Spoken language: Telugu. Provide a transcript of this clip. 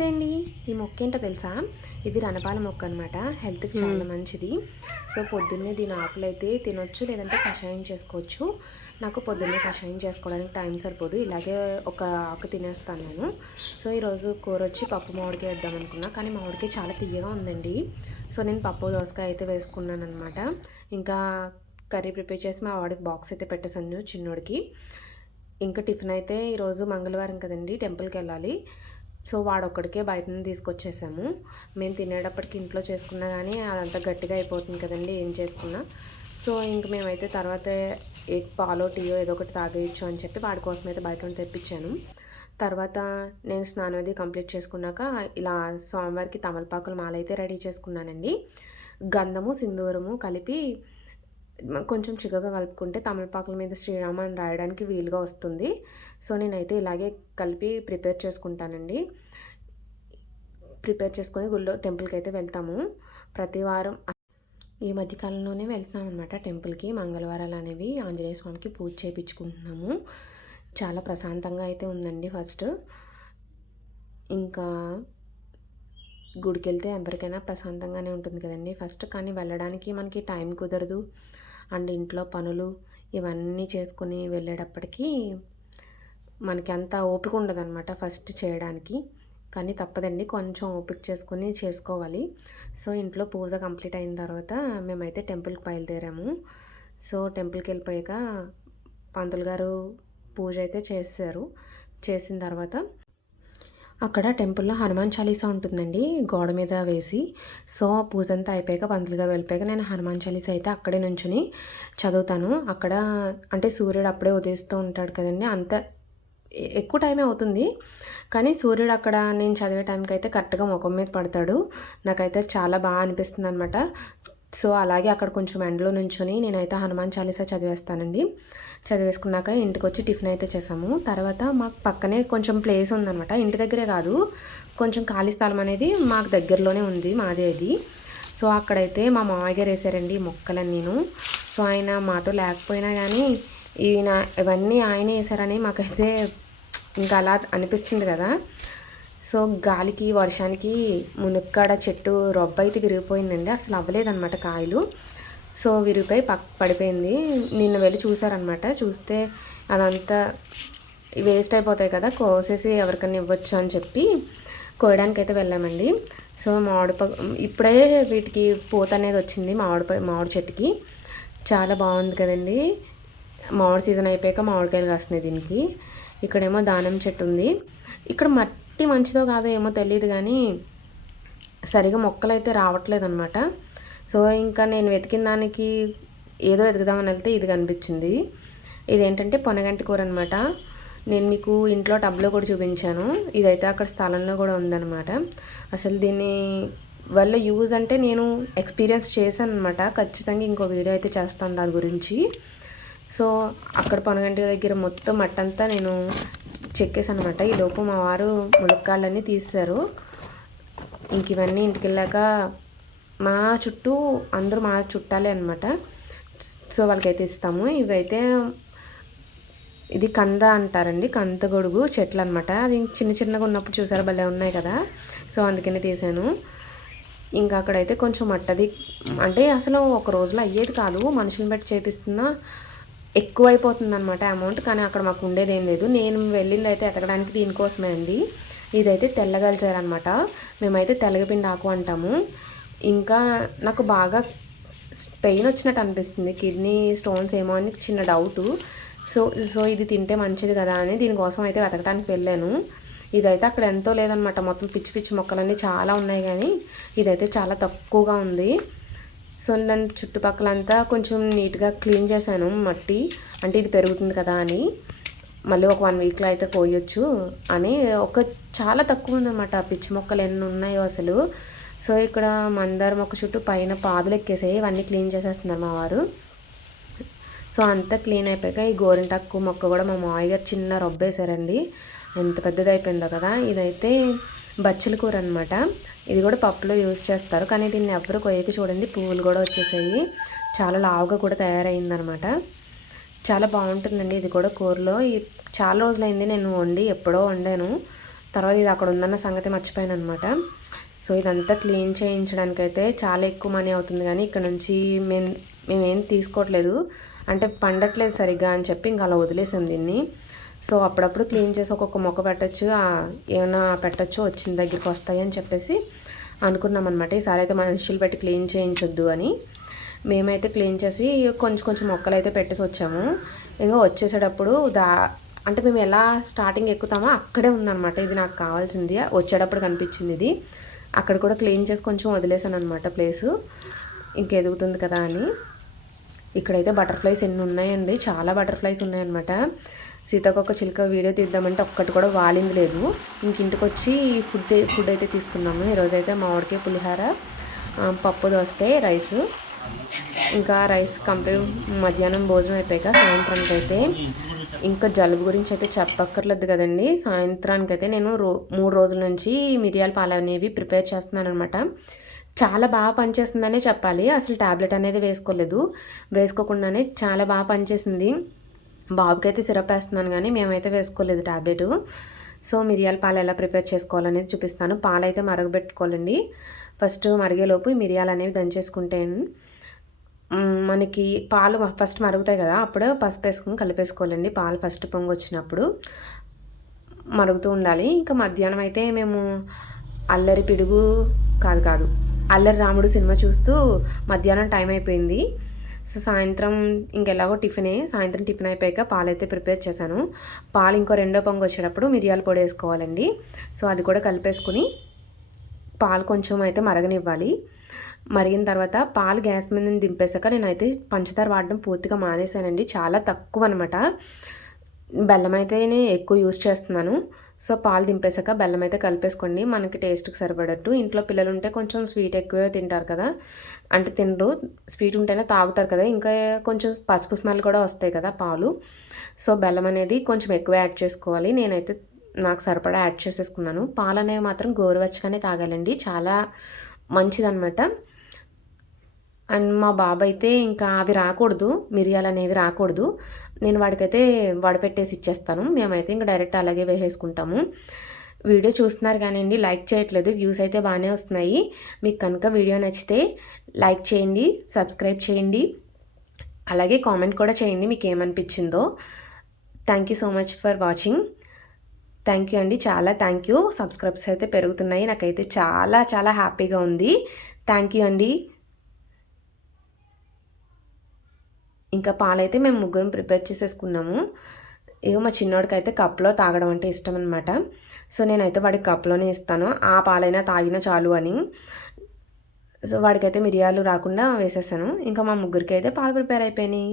నమస్తే అండి. ఈ మొక్క ఏంటో తెలుసా? ఇది రణపాల మొక్క అనమాట. హెల్త్‌కి చాలా మంచిది. సో, పొద్దున్నే దీని ఆకులైతే తినొచ్చు, లేదంటే కషాయం చేసుకోవచ్చు. నాకు పొద్దున్నే కషాయం చేసుకోవడానికి టైం సరిపోదు. ఇలాగే ఒక ఆకు తినేస్తాను నేను. సో, ఈరోజు కూరొచ్చి పప్పు మామిడికాయ వేద్దామనుకున్నా, కానీ మామిడికాయ చాలా తియ్యగా ఉందండి. సో, నేను పప్పు దోసకాయ అయితే వేసుకున్నాననమాట. ఇంకా కర్రీ ప్రిపేర్ చేసి మా వాడికి బాక్స్ అయితే పెట్టేసాను చిన్నోడికి. ఇంకా టిఫిన్ అయితే ఈరోజు మంగళవారం కదండీ, టెంపుల్‌కెళ్ళాలి. సో, వాడొక్కడికే బయట నుండి తీసుకొచ్చేసాము. మేము తినేటప్పటికి ఇంట్లో చేసుకున్నా గానీ అదంతా గట్టిగా అయిపోతుంది కదండీ ఏం చేసుకున్నా. సో, ఇంక మేమైతే తర్వాత పాలో, టీయో ఏదో ఒకటి తాగేయచ్చు అని చెప్పి వాడి కోసం అయితే బయట నుండి తెప్పించాను. తర్వాత నేను స్నానం అది కంప్లీట్ చేసుకున్నాక ఇలా స్వామివారికి తమలపాకుల మాల అయితే రెడీ చేసుకున్నానండి. గంధము, సింధూరము కలిపి కొంచెం చిక్కగా కలుపుకుంటే తమలపాకుల మీద శ్రీరామ అని రాయడానికి వీలుగా వస్తుంది. సో, నేనైతే ఇలాగే కలిపి ప్రిపేర్ చేసుకుంటానండి. ప్రిపేర్ చేసుకొని గుళ్ళో టెంపుల్కి అయితే వెళ్తాము ప్రతి వారం. ఈ మధ్యకాలంలోనే వెళ్తున్నాం అనమాట టెంపుల్కి. మంగళవారాలు అనేవి ఆంజనేయ స్వామికి పూజ చేయించుకుంటున్నాము. చాలా ప్రశాంతంగా అయితే ఉందండి. ఫస్ట్ ఇంకా గుడికి వెళ్తే ఎవరికైనా ప్రశాంతంగానే ఉంటుంది కదండి ఫస్ట్. కానీ వెళ్ళడానికి మనకి టైం కుదరదు. అండ్ ఇంట్లో పనులు ఇవన్నీ చేసుకొని వెళ్ళేటప్పటికీ మనకి అంత ఓపిక ఉండదన్నమాట ఫస్ట్ చేయడానికి. కానీ తప్పదండి, కొంచెం ఓపిక చేసుకొని చేసుకోవాలి. సో, ఇంట్లో పూజ కంప్లీట్ అయిన తర్వాత మేమైతే టెంపుల్కి బయలుదేరాము. సో, టెంపుల్కి వెళ్ళిపోయాక పంతులు గారు పూజ అయితే చేశారు. చేసిన తర్వాత అక్కడ టెంపుల్లో హనుమాన్ చాలీసా ఉంటుందండి గోడ మీద వేసి. సో, పూజ అంతా అయిపోయాక పంతులు గారు వెళ్ళిపోయాక నేను హనుమాన్ చాలీసా అయితే అక్కడే నుంచుని చదువుతాను. అక్కడ అంటే సూర్యుడు అప్పుడే ఉదయిస్తూ ఉంటాడు కదండి, అంత ఎక్కువ టైమే అవుతుంది. కానీ సూర్యుడు అక్కడ నేను చదివే టైంకి అయితే కరెక్ట్గా ముఖం మీద పడతాడు. నాకైతే చాలా బాగా అనిపిస్తుంది అనమాట. సో, అలాగే అక్కడ కొంచెం ఎండలో నుంచుని నేనైతే హనుమాన్ చాలీసా చదివేస్తానండి. చదివేసుకున్నాక ఇంటికి వచ్చి టిఫిన్ అయితే చేసాము. తర్వాత మాకు పక్కనే కొంచెం ప్లేస్ ఉందనమాట. ఇంటి దగ్గరే కాదు, కొంచెం ఖాళీ స్థలం అనేది మాకు దగ్గరలోనే ఉంది, మాదే అది. సో, అక్కడైతే మా మామయ్య గారు వేసారండి ఈ మొక్కలన్నీను. సో, ఆయన మాతో లేకపోయినా కానీ ఇవన్నీ ఆయనే వేసారని మాకైతే ఇంకా అలా అనిపిస్తుంది కదా. సో, గాలికి వర్షానికి మునక్కాడ చెట్టు రొబ్బ అయితే విరిగిపోయిందండి. అసలు అవ్వలేదన్నమాట కాయలు. సో, విరిగిపోయి పడిపోయింది. నిన్న వెళ్ళి చూసారనమాట. చూస్తే అదంతా వేస్ట్ అయిపోతాయి కదా, కోసేసి ఎవరికైనా ఇవ్వచ్చు అని చెప్పి కోయడానికి అయితే వెళ్ళామండి. సో, ఇప్పుడే వీటికి పూత అనేది వచ్చింది మామిడి చెట్టుకి. చాలా బాగుంది కదండి. మామిడి సీజన్ అయిపోయాక మామిడికాయలు కాస్తున్నాయి దీనికి. ఇక్కడేమో దానిమ్మ చెట్టు ఉంది. ఇక్కడ మట్టి మంచిదో కాదో ఏమో తెలియదు కానీ సరిగా మొక్కలు అయితే రావట్లేదు అనమాట. సో, ఇంకా నేను వెతికిన దానికి ఏదో వెతుకుదామని వెళ్తే ఇది కనిపించింది. ఇదేంటంటే పొనగంటి కూర అనమాట. నేను మీకు ఇంట్లో టబ్లో కూడా చూపించాను. ఇదైతే అక్కడ స్థలంలో కూడా ఉందన్నమాట. అసలు దీన్ని వల్ల యూజ్ అంటే నేను ఎక్స్పీరియన్స్ చేశాను అనమాట. ఖచ్చితంగా ఇంకో వీడియో అయితే చేస్తాను దాని గురించి. సో, అక్కడ పొనగంటి దగ్గర మొత్తం మట్టంతా నేను చెక్కేసాను అనమాట. ఈ లోపు మా వారు ములక్కాళ్ళన్నీ తీశారు. ఇంక ఇవన్నీ ఇంటికి వెళ్ళాక మా చుట్టూ అందరూ మా చుట్టాలే అనమాట. సో, వాళ్ళకైతే ఇస్తాము. ఇవైతే ఇది కంద అంటారండి, కంద గొడుగు చెట్లు అనమాట. అది చిన్న చిన్నగా ఉన్నప్పుడు చూసారా భలే ఉన్నాయి కదా. సో, అందుకని తీసాను. ఇంకా అక్కడైతే కొంచెం మట్టది అంటే అసలు ఒక రోజులో అయ్యేది కాదు, మనుషులను బట్టి చేపిస్తున్నా ఎక్కువ అయిపోతుంది అనమాట అమౌంట్. కానీ అక్కడ మాకు ఉండేది ఏం లేదు. నేను వెళ్ళింది అయితే ఎతకడానికి దీనికోసమే అండి. ఇదైతే తెల్లగలిచారనమాట. మేమైతే తెల్లగపిండి ఆకు అంటాము. ఇంకా నాకు బాగా పెయిన్ వచ్చినట్టు అనిపిస్తుంది, కిడ్నీ స్టోన్స్ ఏమో అని చిన్న డౌటు. సో ఇది తింటే మంచిది కదా అని దీనికోసం అయితే వెతకడానికి వెళ్ళాను. ఇదైతే అక్కడ ఎంతో లేదనమాట. మొత్తం పిచ్చి పిచ్చి మొక్కలన్నీ చాలా ఉన్నాయి కానీ ఇదైతే చాలా తక్కువగా ఉంది. సో, దాని చుట్టుపక్కలంతా కొంచెం నీట్గా క్లీన్ చేశాను మట్టి, అంటే ఇది పెరుగుతుంది కదా అని. మళ్ళీ ఒక 1 వీక్లో అయితే కోయొచ్చు అని. చాలా తక్కువ ఉందన్నమాట పిచ్చి మొక్కలు ఎన్ని ఉన్నాయో అసలు. సో, ఇక్కడ మందార మొక్క చుట్టూ పైన పాదులు ఎక్కేసాయి. ఇవన్నీ క్లీన్ చేసేస్తున్నారు మా వారు. సో, అంతా క్లీన్ అయిపోయాక ఈ గోరింటాకు మొక్క కూడా మా మామయ్య గారు చిన్న రొబ్బేశారండి. ఎంత పెద్దది అయిపోయిందో కదా. ఇదైతే బచ్చల కూర అనమాట. ఇది కూడా పప్పులో యూజ్ చేస్తారు, కానీ దీన్ని ఎవరు కొయ్యకి చూడండి పువ్వులు కూడా వచ్చేసాయి. చాలా లావుగా కూడా తయారైందనమాట. చాలా బాగుంటుందండి ఇది కూడా కూరలో. చాలా రోజులైంది నేను వండి, ఎప్పుడో వండాను. తర్వాత ఇది అక్కడ ఉందన్న సంగతి మర్చిపోయాను అనమాట. సో ఇదంతా క్లీన్ చేయించడానికైతే చాలా ఎక్కువ మనీ అవుతుంది, కానీ ఇక్కడ నుంచి మేమేం తీసుకోవట్లేదు, అంటే పండట్లేదు సరిగ్గా అని చెప్పి ఇంకా అలా వదిలేసాం దీన్ని. సో అప్పుడప్పుడు క్లీన్ చేసి ఒక్కొక్క మొక్క పెట్టచ్చు, ఏమైనా పెట్టచ్చు, వచ్చిన దగ్గరికి వస్తాయి అని చెప్పేసి అనుకున్నాం అనమాట. ఈసారి అయితే మనుషులు పెట్టి క్లీన్ చేయించొద్దు అని మేమైతే క్లీన్ చేసి కొంచెం కొంచెం మొక్కలు అయితే పెట్టేసి వచ్చాము. ఇంకా వచ్చేసేటప్పుడు అంటే మేము ఎలా స్టార్టింగ్ ఎక్కుతామో అక్కడే ఉందన్నమాట. ఇది నాకు కావాల్సింది, వచ్చేటప్పుడు కనిపించింది ఇది. అక్కడ కూడా క్లీన్ చేసి కొంచెం వదిలేసాను అనమాట ప్లేసు, ఇంకెదుగుతుంది కదా అని. ఇక్కడైతే బటర్ఫ్లైస్ ఎన్ని ఉన్నాయండి, చాలా బటర్ఫ్లైస్ ఉన్నాయన్నమాట. సీతాకొక చిలుక వీడియో తీద్దామంటే ఒక్కటి కూడా వాలింది లేదు. ఇంటికి వచ్చి ఫుడ్ అయితే తీసుకున్నాము. ఈరోజైతే మామిడికాయ పులిహార, పప్పు దోసకాయ, రైసు. ఇంకా రైస్ కంప్లీట్ మధ్యాహ్నం భోజనం అయిపోయాక సాయంత్రానికి అయితే ఇంకా జలుబు గురించి అయితే చెప్పక్కర్లేదు కదండి. సాయంత్రానికి అయితే నేను 3 రోజుల నుంచి మిరియాల పాలు అనేవి ప్రిపేర్ చేస్తున్నాను అనమాట. చాలా బాగా పనిచేస్తుందనే చెప్పాలి. అసలు ట్యాబ్లెట్ అనేది వేసుకోకుండానే చాలా బాగా పనిచేసింది. బాబుకి అయితే సిరప్ వేస్తున్నాను, కానీ మేమైతే వేసుకోలేదు ట్యాబ్లెట్. సో మిరియాల పాలు ఎలా ప్రిపేర్ చేసుకోవాలనేది చూపిస్తాను. పాలు అయితే మరగబెట్టుకోవాలండి. ఫస్ట్ మరిగేలోపు మిరియాలు అనేవి దంచేసుకుంటే మనకి పాలు ఫస్ట్ మరుగుతాయి కదా, అప్పుడు పసుపు వేసుకుని కలిపేసుకోవాలండి. పాలు ఫస్ట్ పొంగు వచ్చినప్పుడు మరుగుతూ ఉండాలి. ఇంకా మధ్యాహ్నం అయితే మేము అల్లరి పిడుగు కాదు అల్లరి రాముడు సినిమా చూస్తూ మధ్యాహ్నం టైం అయిపోయింది. సో సాయంత్రం ఇంకెలాగో సాయంత్రం టిఫిన్ అయిపోయాక పాలు అయితే ప్రిపేర్ చేశాను. పాలు ఇంకో రెండో పొంగు వచ్చేటప్పుడు మిరియాల పొడి వేసుకోవాలండి. సో అది కూడా కలిపేసుకుని పాలు కొంచెం అయితే మరగనివ్వాలి. మరిగిన తర్వాత పాలు గ్యాస్ మీద దింపేసాక నేనైతే పంచదార వాడడం పూర్తిగా మానేశానండి. చాలా తక్కువ అనమాట. బెల్లం అయితేనే ఎక్కువ యూజ్ చేస్తున్నాను. సో పాలు దింపేసాక బెల్లం అయితే కలిపేసుకోండి, మనకి టేస్ట్కి సరిపడట్టు. ఇంట్లో పిల్లలు ఉంటే కొంచెం స్వీట్ ఎక్కువే తింటారు కదా, అంటే తినరు, స్వీట్ ఉంటేనే తాగుతారు కదా, ఇంకా కొంచెం పసుపు స్మెల్ కూడా వస్తాయి కదా పాలు. సో బెల్లం అనేది కొంచెం ఎక్కువ యాడ్ చేసుకోవాలి. నేనైతే నాకు సరిపడా యాడ్ చేసేసుకున్నాను. పాలు అనేవి మాత్రం గోరువెచ్చగానే తాగాలండి, చాలా మంచిదన్నమాట. అండ్ మా బాబు అయితే ఇంకా అవి రాకూడదు, మిరియాలు అనేవి రాకూడదు. నేను వాడికైతే వడపెట్టేసి ఇచ్చేస్తాను. మేమైతే ఇంకా డైరెక్ట్ అలాగే వేసేసుకుంటాము. వీడియో చూస్తున్నారు కానివ్వండి, లైక్ చేయట్లేదు. వ్యూస్ అయితే బాగానే వస్తున్నాయి. మీకు కనుక వీడియో నచ్చితే లైక్ చేయండి, సబ్స్క్రైబ్ చేయండి, అలాగే కామెంట్ కూడా చేయండి మీకు ఏమనిపించిందో. Thank you so much for watching. Thank you అండి, చాలా థ్యాంక్ యూ. సబ్స్క్రైబ్స్ అయితే పెరుగుతున్నాయి, నాకైతే చాలా చాలా హ్యాపీగా ఉంది. థ్యాంక్ యూ అండి. ఇంకా పాలైతే మేము ముగ్గురం ప్రిపేర్ చేసేసుకున్నాము. ఇక మా చిన్నోడికి అయితే కప్లో తాగడం అంటే ఇష్టం అనమాట. సో నేనైతే వాడికి కప్లోనే ఇస్తాను, ఆ పాలైనా తాగినా చాలు అని. సో వాడికైతే మిరియాలు రాకుండా వేసేసాను. ఇంకా మా ముగ్గురికి అయితే పాలు ప్రిపేర్ అయిపోయినాయి.